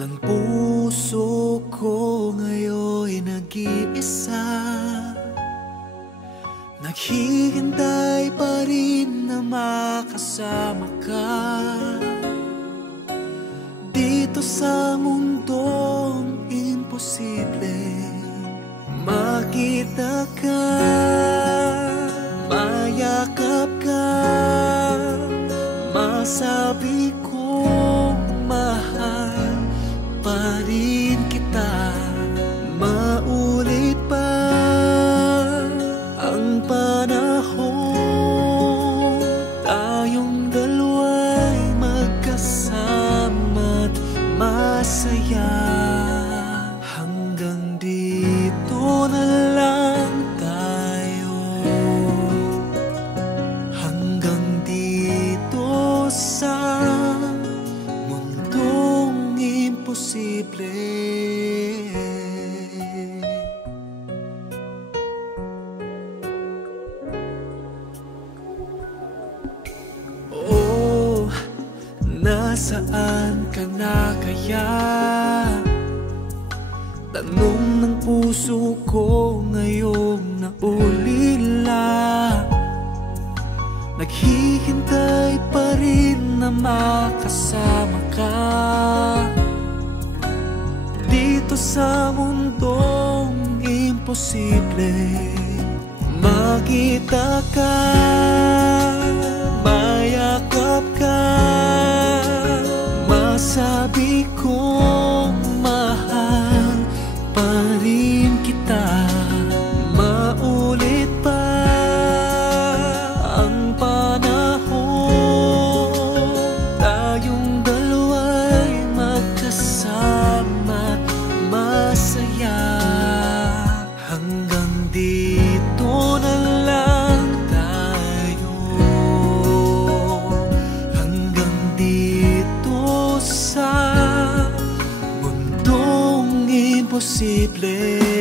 ng puso ko ngayon'y nag-iisa. Naghihintay pa rin na makasama ka dito sa mundong imposible. Makita ka, mayakap ka, masabi kong mahal pa rin kita. Maulit pa ang panahon, tayong dalawa'y magkasama't masaya. Hanggang dito na lang tayo, hanggang dito sa mundong imposible. Oh, nasaan ka na kaya? Tanong ng puso ko ngayong naulila. Naghihintay pa rin na makasama ka dito sa mundong imposible. Makita ka, mayakap ka, masabi kong mahal pa rin kita. Maulit pa ang panahon, tayong dalawa'y magkasama masaya. Hanggang dito na lang tayo, hanggang dito sa mundong imposible.